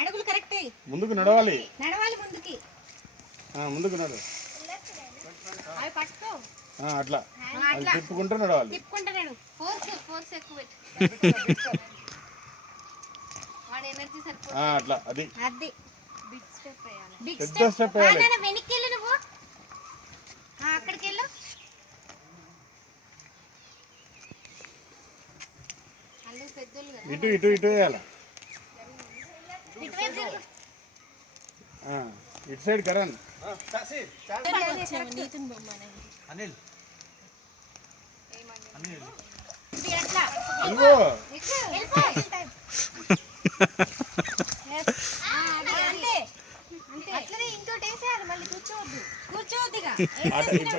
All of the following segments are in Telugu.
అడుగులు కరెక్ట్. ముందుకు నడవాలి. ముందుకి. ముందుకు నడు. అవి పట్టుకో. అట్లా తిప్పుకుంటూ నడవాలి. తిప్పుకుంటా నేను. ఫోర్స్ ఎక్కువ పెట్టు. వాడి ఎనర్జీ సరిపోదు. అట్లా అది బిగ్ స్టెప్ వేయాలి. పెద్ద స్టెప్ వేయాలి. వెనక్కి వెళ్ళు నువ్వు. అక్కడికి వెళ్ళు. అల్లు పెద్దోళ్ళు కదా. ఇటు ఇటు ఇటు వేయాలి. ఇటు సైడ్ కరణ్. అనిల్ ఇంకోటి వేసేయాలి. మళ్ళీ కూర్చోవద్దు.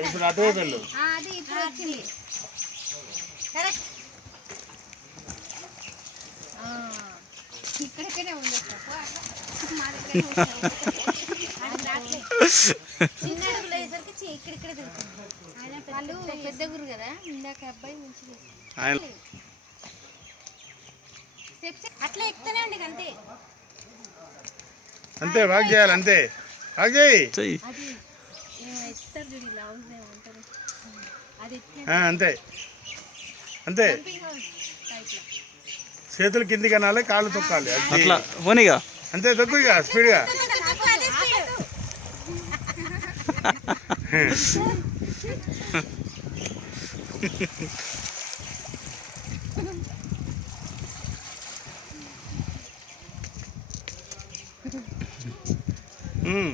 ఇప్పుడు అటువైపు వెళ్ళు. అది ఇప్పుడు వచ్చింది. కరెక్ట్. ఇక్కడికనే ఉంది. మా దగ్గర చిన్న అడుగులు వేసరికి ఇక్కడిక్కడే తిరుగుతుంది. వాళ్ళు పెద్ద గురు కదా. ఇందాక అబ్బాయి మంచిగా అట్లా ఎక్కుతూనే ఉండి అంతే. అంతే వాక్ చేయాలి. అంతే వాక్ చేయి. అంతే అంతే. చేతులు కిందికి అనాలి, కాళ్ళు తొక్కాలి. అట్లా పోనీగా. అంతే తొక్కు ఇక స్పీడ్గా.